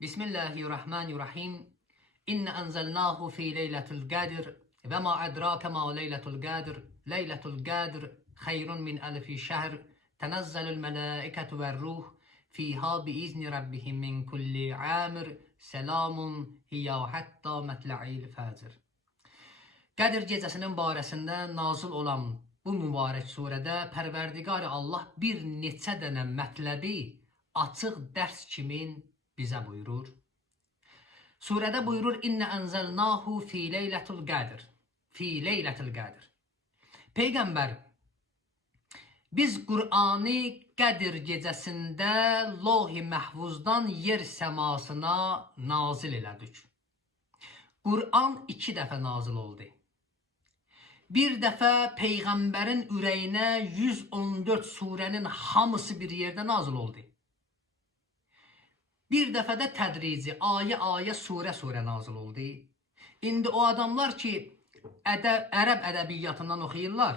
Bismillahirrahmanirrahim. İnne enzelnahu fi leyletul kadir ve ma edrake ma leyletul kadir. Leyletul kadir hayrun min alfi şehr. Tenezzelul melaiketu ve ruh fiha biizni rabbihim min kulli amir. Selamun hiya hatta metla'il fajr. Qədir gecəsinin barəsində nazil olan bu mübarək surədə Pərverdigar Allah bir neçə dənə mətləbi açıq dərs kimi bizə buyurur. Surədə buyurur: İnne enzelnahu fi leyletul kadir. Fi leyletul kadir. Peyğəmbər, biz Qur'anı Qədir gecəsində Loh-i Məhvuzdan yer səmasına nazil elədik. Qur'an 2 dəfə nazil oldu. Bir dəfə Peyğəmbərin ürəyinə 114 surənin hamısı bir yerdə nazil oldu. Bir dəfə də tədrici, ayə-ayə, surə-surə nazil oldu. İndi o adamlar ki, ərəb ədəbiyyatından oxuyurlar,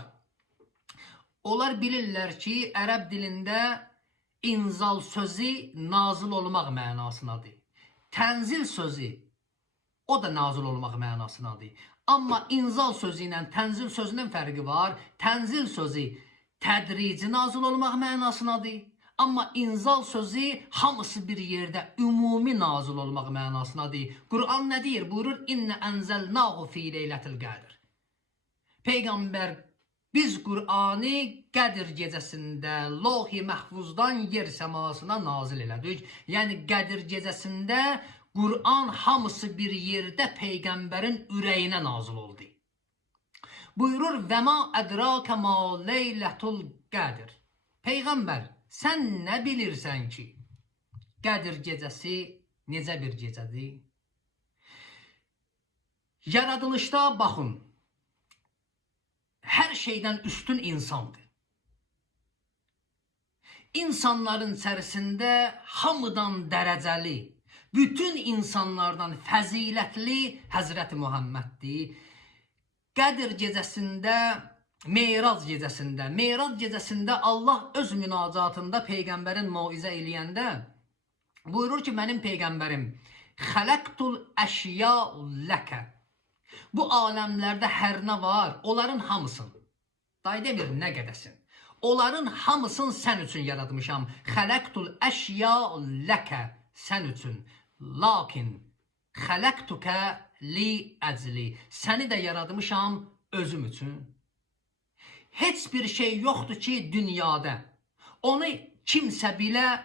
onlar bilirlər ki, ərəb dilində inzal sözü nazil olmaq mənasındadır. Tənzil sözü, o da nazil olmaq mənasındadır. Amma inzal sözü ilə tənzil sözünün fərqi var. Tənzil sözü tədrici nazil olmaq mənasındadır. Amma inzal sözü hamısı bir yerdə ümumi nazil olmaq mənasındadır. Qur'an nə deyir? Buyurur: İnne enzelnahu fi leyletil kadir. Peyğəmbər, biz Qur'anı Qədir gecəsində Loh-i Məhvuzdan yer səmasına nazil elədik. Yəni Qədir gecəsində Qur'an hamısı bir yerdə Peyğəmbərin ürəyinə nazil oldu. Buyurur: və ma ədrake ma leyletul kadir. Peyğəmbər, sən nə bilirsən ki, Qədir gecəsi necə bir gecədir? Yaradılışda baxın, hər şeydən üstün insandır. İnsanların içərisində hamıdan dərəcəli, bütün insanlardan fəzilətli Həzrəti Muhammeddir. Qədir gecəsində, Meyrac gecəsində Allah öz münacatında Peyğəmbərin moizə eləyəndə buyurur ki, mənim Peyğəmbərim, xələqtul əşya'u ləkə. Bu aləmlərdə hər nə var, onların hamısını, day demir nə qədəsin, onların hamısını sən üçün yaratmışam. Xələqtul əşya'u ləkə, sən üçün. Lakin xələqtukə li əcli, səni də yaratmışam özüm üçün. Heç bir şey yoxdur ki, dünyada onu kimsə bilə,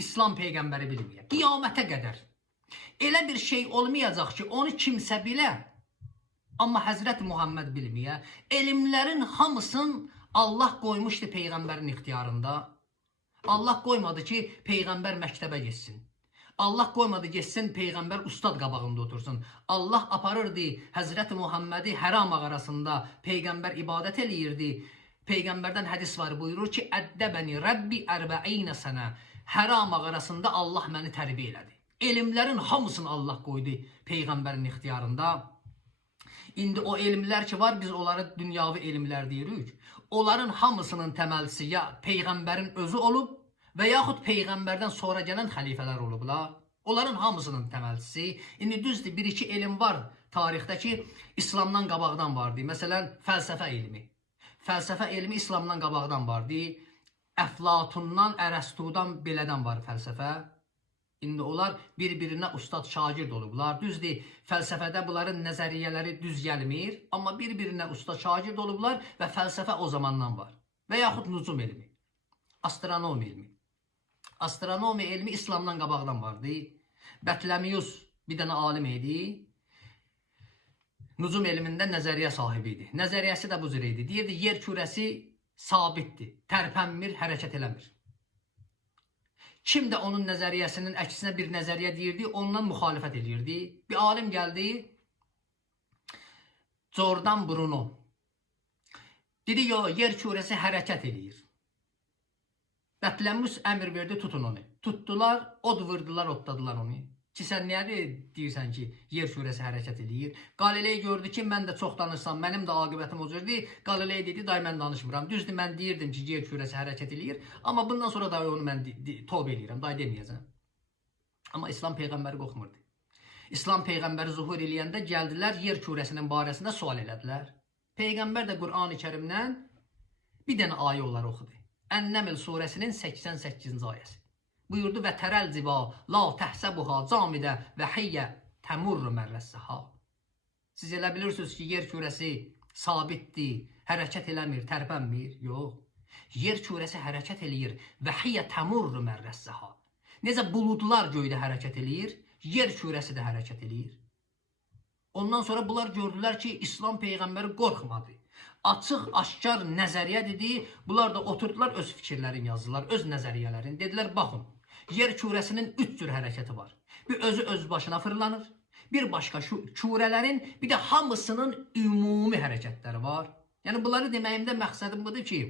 İslam Peyğəmbəri bilməyə. Qiyamətə qədər elə bir şey olmayacaq ki, onu kimsə bilə, amma Həzrət Muhammed bilməyə. Elmlərin hamısını Allah qoymuşdu Peyğəmbərin ixtiyarında. Allah qoymadı ki, Peyğəmbər məktəbə getsin. Allah qoymadı getsin, Peyğəmbər ustad qabağında otursun. Allah aparırdı Həzrət Muhammedi Həram mağarasında, Peyğəmbər ibadət eləyirdi. Peyğəmbərdən hədis var, buyurur ki, əddəbəni Rəbbi 40 sənə. Həram mağarasında Allah məni tərbiyə elədi. Elmlərin hamısını Allah qoydu Peyğəmbərin ixtiyarında. İndi o elmlər ki var, biz onları dünyavi elmlər deyirik. Onların hamısının təməlçisi ya Peyğəmbərin özü olub, və yaxud Peyğəmbərdən sonra gələn xəlifələr olublar. Onların hamısının təməlçisi. İndi düzdür, bir-iki elm var tarixdə ki, İslamdan qabaqdan vardı. Məsələn, fəlsəfə elmi. Fəlsəfə elmi İslamdan qabaqdan vardı. Əflatundan, Ərəstudan belədən var fəlsəfə. İndi onlar bir-birinə ustad şagird olublar. Düzdür, fəlsəfədə bunların nəzəriyyələri düz gəlmir, amma bir-birinə ustad şagird olublar və fəlsəfə o zamandan var. Və yaxud nücum elmi, astronomi elmi. Astronomi elmi İslamdan qabaqdan vardı. Bətləmiyus bir dənə alim idi. Nücum elmində nəzəriyyə sahibi idi. Nəzəriyyəsi də bu cür idi. Deyirdi, yer kürəsi sabitdir, tərpənmir, hərəkət eləmir. Kim də onun nəzəriyyəsinin əksinə bir nəzəriyyə deyirdi, ondan müxalifət edirdi. Bir alim gəldi, Jordan Bruno. Dedi, yer kürəsi hərəkət eləyir. Bətləmiyus əmr verdi, tutun onu. Tutdular, od vurdular, odladılar onu. Ki, sən niyə deyirsən ki, yer kürəsi hərəkət edir? Qaliley gördü ki, mən də çox danışsam, mənim də aqibətim o cürdür. Qaliley dedi, day mən danışmıram. Düzdür, mən deyirdim ki, yer kürəsi hərəkət edir. Amma bundan sonra da onu mən tövbə edirəm, day deməyəcəm. Amma İslam Peyğəmbəri qorxmurdu. İslam Peyğəmbəri zuhur eləyəndə gəldilər, yer kürəsinin barəsində sual elədilər. Peyğəmbər də Qur'an-ı Kərimdən bir dənə ayə onları oxudu. Ən-Nəml surəsinin 88-ci ayəsi. Buyurdu və tərəl ciba la təhsəbuha camidə və hiyyə təmurru mərrəssəha. Siz elə bilirsiniz ki, yer kürəsi sabitdir, hərəkət eləmir, tərpənmir. Yox. Yer kürəsi hərəkət eləyir və hiyyə təmurru mərrəssəha. Necə buludlar göydə hərəkət eləyir, yer kürəsi də hərəkət eləyir. Ondan sonra bunlar gördülər ki, İslam Peyğəmbəri qorxmadı. Açıq, aşkar nəzəriyyə dedi. Bunlar da oturdular, öz fikirlərini yazdılar, öz nəzəriyyələrini. Dedilər, baxın, yer kürəsinin 3 cür hərəkəti var. Bir özü öz başına fırlanır. Bir başqa şu kürələrin, bir də hamısının ümumi hərəkətləri var. Yəni, bunları deməyimdə məqsədim budur ki,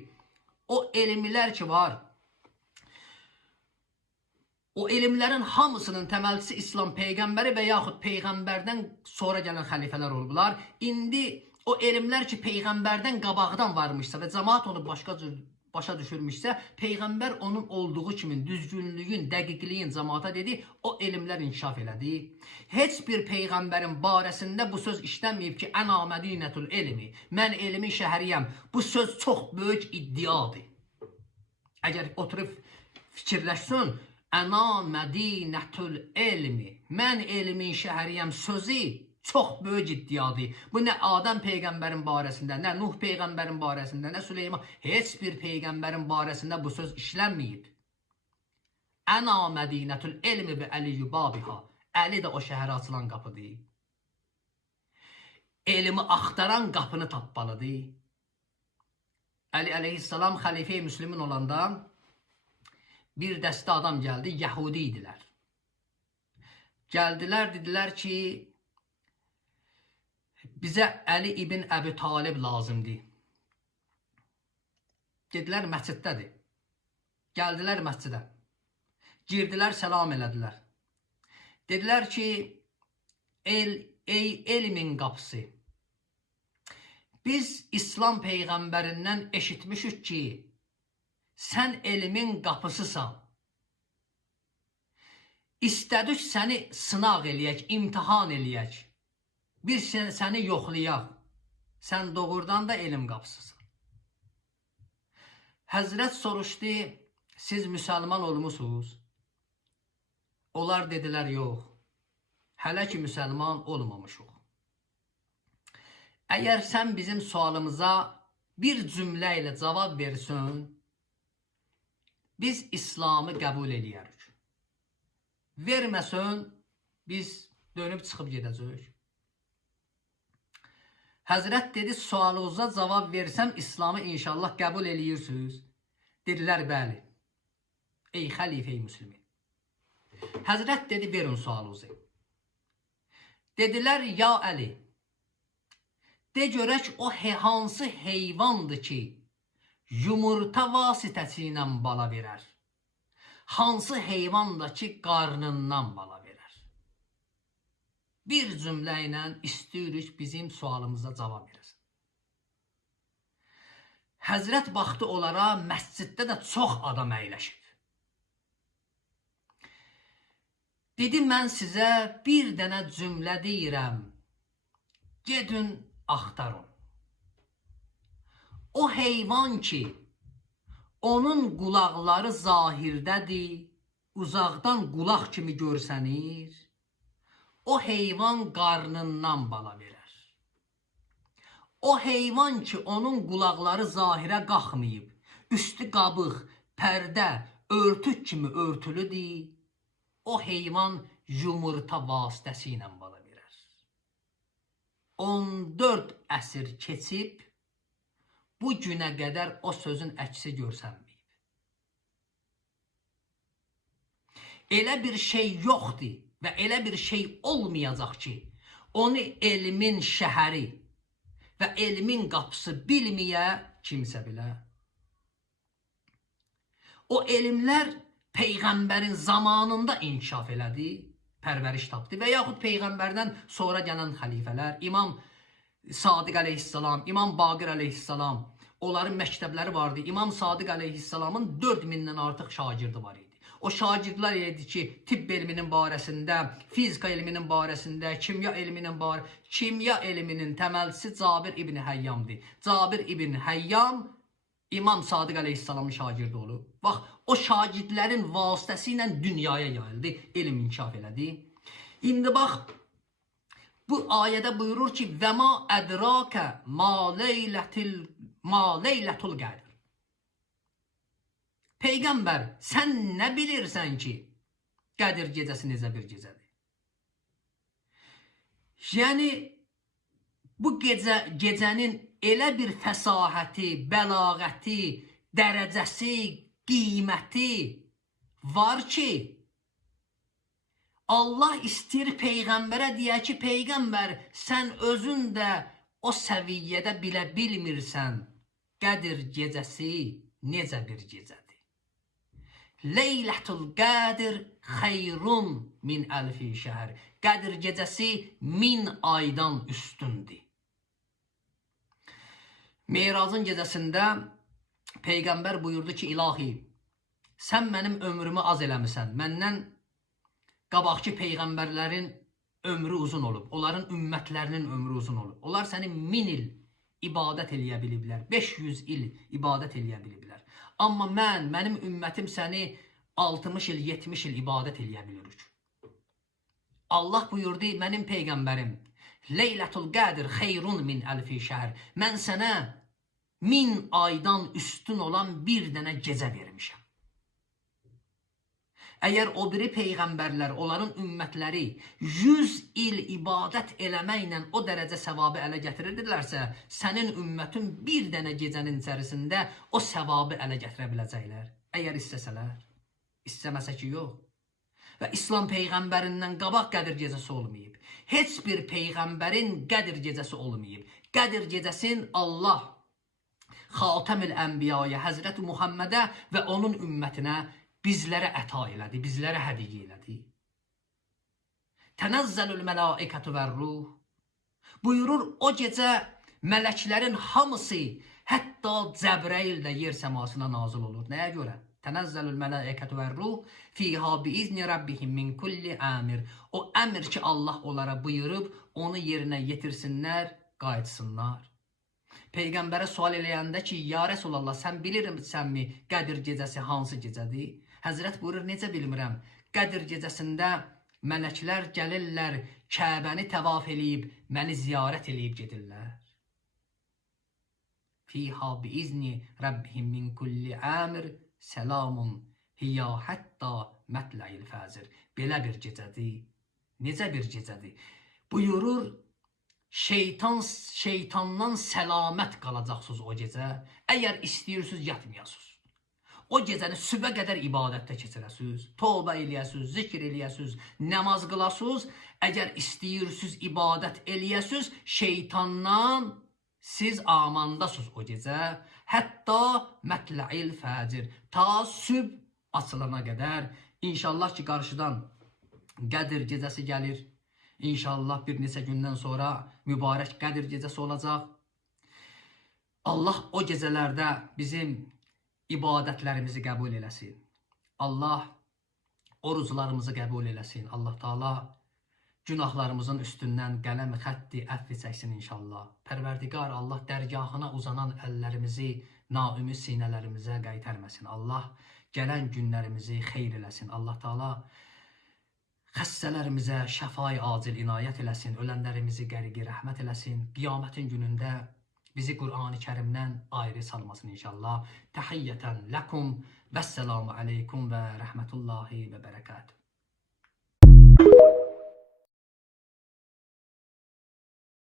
o elmlər ki var, o elmlərin hamısının təməlçisi İslam Peyğəmbəri və yaxud Peyğəmbərdən sonra gələn xəlifələr olublar. İndi o elmlər ki, Peyğəmbərdən qabaqdan varmışsa və cəmaat onu başa düşürmüşsə, Peyğəmbər onun olduğu kimi düzgünlüyün, dəqiqliyin cəmaata dedi, o elmlər inkişaf elədi. Heç bir Peyğəmbərin barəsində bu söz işlənməyib ki, ənə mədinətul elmi, mən elmin şəhəriyəm. Bu söz çox böyük iddiadır. Əgər oturub fikirləşsin, ənə mədinətul elmi, mən elmin şəhəriyəm sözü çox böyük iddiadır. Bu nə Adəm Peyğəmbərin barəsində, nə Nuh Peyğəmbərin barəsində, nə Süleyman, heç bir Peyğəmbərin barəsində bu söz işlənməyib. Ənə mədinətul elmi və əliyyü babiha. Əli də o şəhərə açılan qapıdır. Elmi axtaran qapını tapmalıdır. Əli əleyhissalam xəlifə-i müslimin olanda bir dəstə adam gəldi, Yəhudi idilər. Gəldilər, dedilər ki, bizə Əli ibn Əbi Talib lazımdır. Dedilər, məsciddədir. Gəldilər məscidə. Girdilər, səlam elədilər. Dedilər ki, ey elmin qapısı, biz İslam Peyğəmbərindən eşitmişik ki, sən elmin qapısısan. İstədik səni sınaq eləyək, imtihan eləyək. Bir səni yoxlayaq. Sən doğrudan da elm qapısısan. Həzrət soruşdu, siz müsəlman olmusunuz? Onlar dedilər, yox. Hələ ki müsəlman olmamışıq. Əgər sən bizim sualımıza bir cümlə ilə cavab versin, biz İslamı qəbul eləyərik. Verməsin, biz dönüb çıxıb gedəcəyik. Həzrət dedi, sualınıza cavab versəm, İslamı inşallah qəbul eləyirsiniz. Dedilər, bəli. Ey xəlifə-i müslümin. Həzrət dedi, verin sualınızı. Dedilər, ya Əli, de görək o hansı heyvandır ki, yumurta vasitəsi ilə bala verər. Hansı heyvandır ki, qarnından bala verər. Bir cümlə ilə istəyirik bizim sualımıza cavab verəsin. Həzrət baxdı onlara, məsciddə də çox adam əyləşib. Dedi, mən sizə bir dənə cümlə deyirəm, gedin axtarın. O heyvan ki, onun qulaqları zahirdədir, uzaqdan qulaq kimi görsənir, o heyvan qarnından bala verər. O heyvan ki, onun qulaqları zahirə qalxmayıb, üstü qabıq, pərdə, örtük kimi örtülüdür, o heyvan yumurta vasitəsi ilə bala verər. 14 əsr keçib, bu günə qədər o sözün əksi görsənməyib. Elə bir şey yoxdur və elə bir şey olmayacaq ki, onu elmin şəhəri və elmin qapısı bilməyə kimsə bilə. O elmlər Peyğəmbərin zamanında inkişaf elədi, pərvəriş tapdı və yaxud Peyğəmbərdən sonra gələn xəlifələr, İmam Sadiq əleyhissalam, İmam Baqir əleyhissalam, onların məktəbləri vardı. İmam Sadiq əleyhissalamın 4000-dən artıq şagirdi var idi. O şagirdlər idi ki, tibb elminin barəsində, fizika elminin barəsində, kimya elminin təməlçisi Cabir ibn Həyyamdır. Cabir ibn Həyyam İmam Sadiq əleyhissalamın şagirdi olub. Bax, o şagirdlərin vasitəsi ilə dünyaya yayıldı, elm inkişaf elədi. İndi bax, bu ayədə buyurur ki, və ma ədrakə ma leylətul qədr. Peyğəmbər, sən nə bilirsən ki, Qədir gecəsi necə bir gecədir? Yəni, bu gecənin elə bir fəsahəti, bəlağəti, dərəcəsi, qiyməti var ki, Allah istəyir Peyğəmbərə deyə ki, Peyğəmbər, sən özün də o səviyyədə bilə bilmirsən, Qədir gecəsi necə bir gecədir? Leylətul Qədir xeyrun min əlfi şəhər. Qədir gecəsi 1000 aydan üstündür. Meyracın gecəsində Peyğəmbər buyurdu ki, ilahi, sən mənim ömrümü az eləmisən. Məndən qabaqki Peyğəmbərlərin ömrü uzun olub. Onların ümmətlərinin ömrü uzun olub. Onlar səni 1000 il ibadət eləyə biliblər. 500 il ibadət eləyə biliblər. Amma mənim ümmətim səni 60 il, 70 il ibadət eləyə bilirik. Allah buyurdu, mənim Peyğəmbərim, Leylətul Qədir xeyrun min əlfi şəhər. Mən sənə 1000 aydan üstün olan bir dənə gecə vermişəm. Əgər o biri Peyğəmbərlər, onların ümmətləri 100 il ibadət eləməklə o dərəcə səvabı ələ gətirirdilərsə, sənin ümmətin bir dənə gecənin içərisində o səvabı ələ gətirə biləcəklər. Əgər istəsələr, istəməsə ki, yox. Və İslam Peyğəmbərindən qabaq Qədir gecəsi olmayıb. Heç bir Peyğəmbərin Qədir gecəsi olmayıb. Qədir gecəsin Allah Xatəmül Ənbiyaya, Həzrəti Muhammədə və onun ümmətinə bizlərə əta elədi, bizlərə hədiyyə elədi. Tənəzzəlül mələikətü və ruh. Buyurur, o gecə mələklərin hamısı, hətta Cəbrəil də yer səmasına nazil olur. Nəyə görə? Tənəzzəlül mələikətü və ruh fiyhə biizni rabbihim min kulli əmir. O əmr ki, Allah onlara buyurub, onu yerinə yetirsinlər, qayıtsınlar. Peyğəmbərə sual eləyəndə ki, ya Rəsulallah, sən bilirsənmi Qədir gecəsi hansı gecədir? Həzrət buyurur, necə bilmirəm? Qədir gecəsində mələklər gəlirlər, Kəbəni təvaf eləyib, məni ziyarət eləyib gedirlər. Fiyhə biizni rabbihim min kulli əmir, səlamun hiyyə hətta mətləil fəzir. Belə bir gecədir. Necə bir gecədir? Buyurur, şeytandan səlamət qalacaqsınız o gecə. Əgər istəyirsiniz, yatmayasınız. O gecəni sübhə qədər ibadətdə keçirəsiniz, tövbə eləyəsiniz, zikr eləyəsiniz, namaz qılasınız. Əgər istəyirsiniz, ibadət eləyəsiniz, şeytandan siz amandasınız o gecə. Hətta mətləil fəcir, ta sübh açılana qədər. İnşallah ki, qarşıdan Qədir gecəsi gəlir. İnşallah bir neçə gündən sonra mübarək Qədir gecəsi olacaq. Allah o gecələrdə bizim ibadətlərimizi qəbul eləsin. Allah oruclarımızı qəbul eləsin. Allah Taala günahlarımızın üstündən qələm xətti əfv çəksin inşallah. Pərverdigar Allah dərgahına uzanan əllərimizi naümid sinələrimizə qaytarmasın. Allah gələn günlərimizi xeyr eləsin. Allah Taala xəstələrimizə şəfai acil inayət eləsin. Ölənlərimizi qəriqi rəhmət eləsin. Qiyamətin günündə bizi Qur'an-ı Kərimdən ayrı salmasın inşallah. Təhiyyətən ləkum və səlamu aleykum və rəhmətullahi və bərəkatuhu.